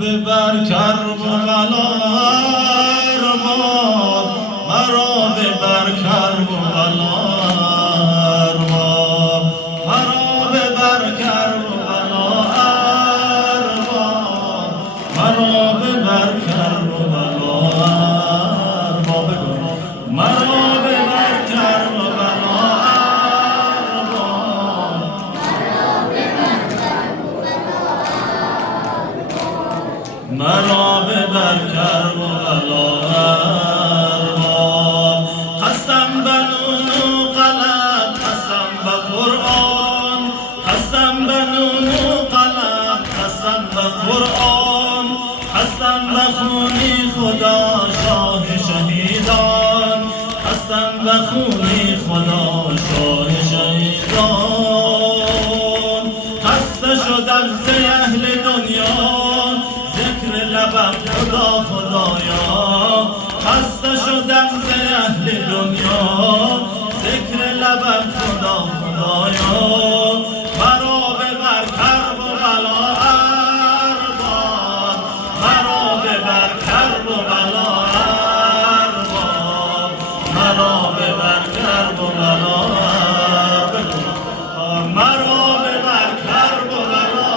ببر کرب و بلا ارباب، مرا ببر کرب و بلا ارباب، مرا ببر کرب و بلا ارباب، مرا ببر کرب و بلا ارباب، مرا ببر کرب و بلا ارباب، مرا ببر کرب و بلا ارباب. قسم به نون و قلم، قسم به قرآن، قسم به نون و قلم، قسم به قرآن، قسم به خونی خدا شاه شهیدان، قسم به خونی خدا شاه شهیدان. خسته شدم ز اهل دنیا، ذکر لبم خدا خدایا، خسته شدم ز اهل دنیا، ذکر لبم خدا خدایا. مرا ببر کرب و بلا ارباب، مرا ببر کرب و بلا ارباب، مرا ببر کرب و بلا ارباب، مرا ببر کرب و بلا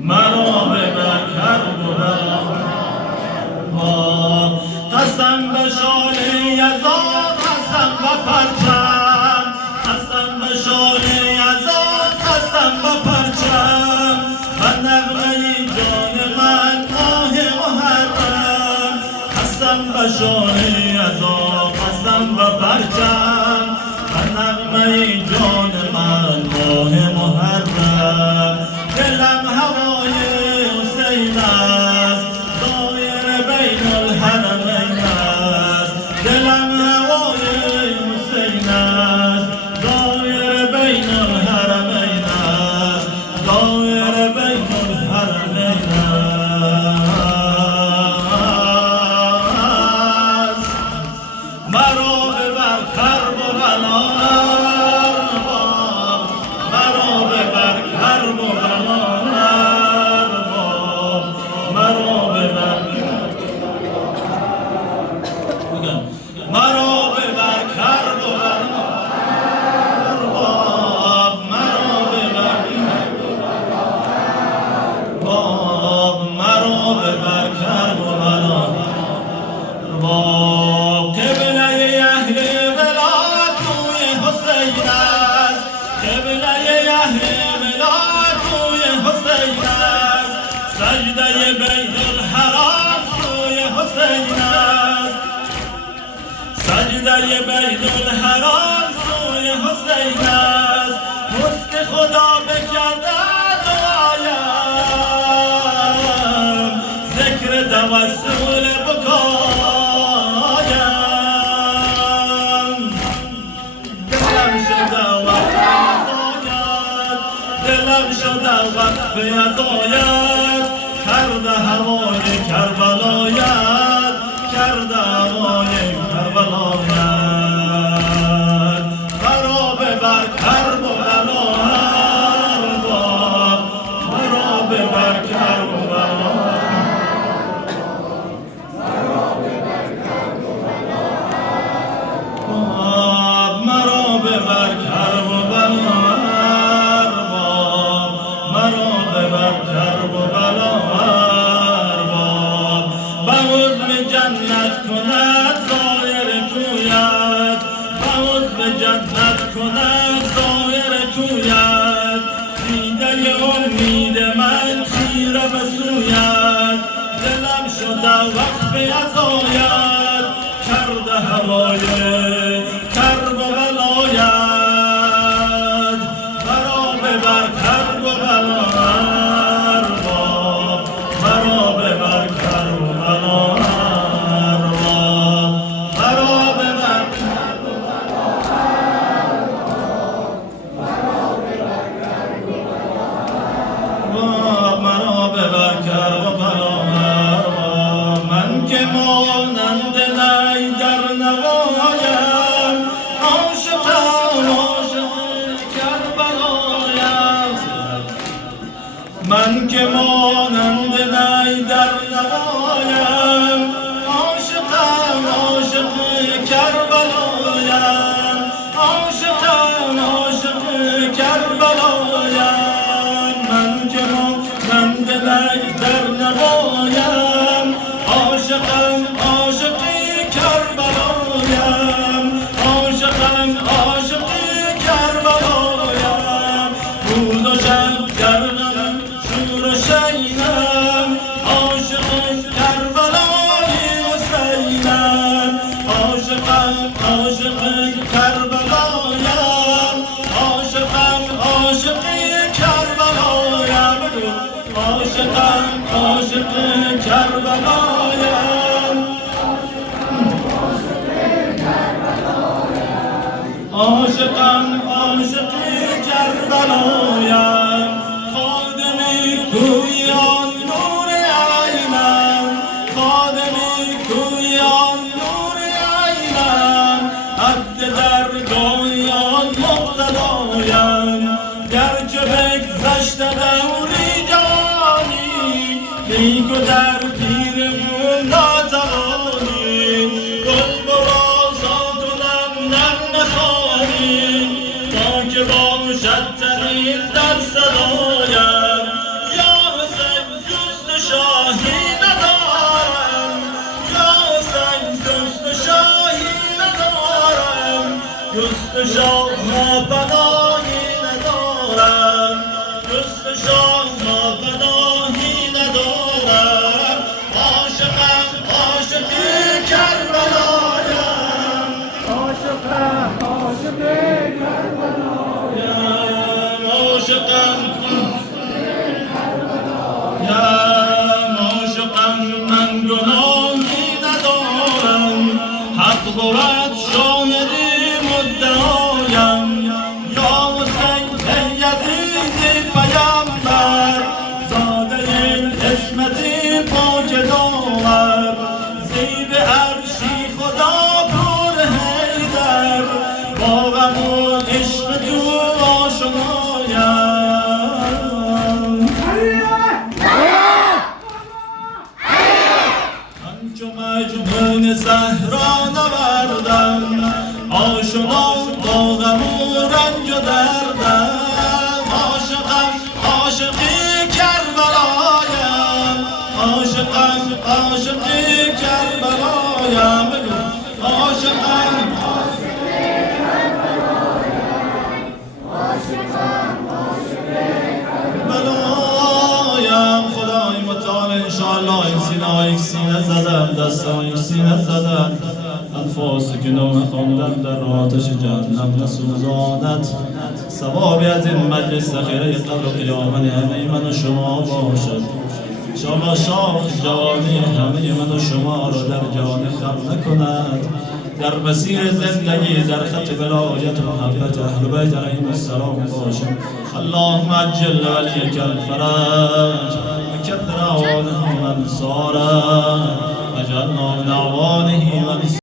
مرا ببر کرب و بلا. قسم به شال یزدان، قسم به پرچم، قسم به شال یزدان، قسم به پرچم، و نغمه جان من ماه محرم. قسم به شال یزدان، قسم به پرچم، و نغمه جان من ماه محرم. دلم هوای حسین است، دایر بین الحرمین است، دلم هوای حسین است، دایر بین الحرمین است، دایر بین الحرمین است. مرا ببر کرب و بلا ارباب، مرا ببر کرب و بلا ارباب، مرا ببر، مرا ببر کرب و بلا ارباب، مرا ببر ارباب، مرا ببر کرب و بلا ارباب. قبله اهل ولایت کوی حسین است، قبله اهل ولایت کوی حسین است، سجده بیت الحرام سوی حسین است، سجده بیت الحرام سوی حسین است. حسن خدا بکرده دعایم، ذکر توسل بکایم. دلم شده وقف عزایت، کرده هوای کربلایت، کرده هوای کربلایت. مرا ببر کرب و بلا ارباب، مرا ببر کرب و بلا، مرا ببر کرب و بلا ارباب، مرا ببر کرب و بلا ارباب. به عضو جنت کند زایر کویت، به عضو جنت کند زایر کویت. دیده امید من خیره به سویت، دلم شده وقف عزایت، کرده هوای کرب و ولایت. مرا ببر کرب و بلا ارباب، مرا ببر کرب و بلا ارباب، مرا ببر کرب و بلا ارباب، مرا ببر کرب و بلا ارباب. من که مانند که مانند نی در نوایم عاشقم عاشق کربلایم عاشقم عاشق کربلایم من که مانند نی در نوایم عاشقم عاشق کربلایم عاشقم عاشق کربلایم روز و شب گردم شور و شینم عاشق کربلای حسینم عاشقم عاشق کربلایم عاشقم عاشق کربلایم عاشقم عاشق کربلایم عاشقم عاشق کربلایم خادمی کویان نور عینم خادمی کویان نور عینم حد درگاهیان مقتدایم گرچه بگذشته دوری جوانی لیک و در پیرمون ناتوانی گل برازاد و لمنم نخوانی تا که باشد تنین در صدایم یا حسین جست شاهی ندارم یا حسین جست شاهی ندارم جست شاه ما پناهی ندارم جست شاه ما پناهی ندارم عاشقم عاشق کربلایم عاشقم عاشق کربلایم عاشقم عاشقم من گناهی ندارم حق بود شاهدی مدعایم یا حسین سیدی پیامبر زاده عصمتی پاک داور زیب عرشی خدا پر حیدر با غم و عشق تو آشنایم همچو مجنون صحرا نوردم آشنا با غم و رنج و دردم عاشقم عاشقی کربلایم عاشقم عاشقی کربلایم عاشقم بلایم خدای متعال انشاءالله این سینه یک سینه زدن دستا یک سینه زدن انفاس که نام خواندن در آتش جهنم نسوزاند ثوابی از این مجلس خیره قبر و قیامت همه من و شما باشد شما شاه جوانی همه من و شما را در جهان خم نکند در مسیر زندگی در خط ولایت و محبت اهل بیت علیهم السلام باشد اللهم عجل ولیک الفرج و کدر عوانه منصارا وجعلنا من اعوانه و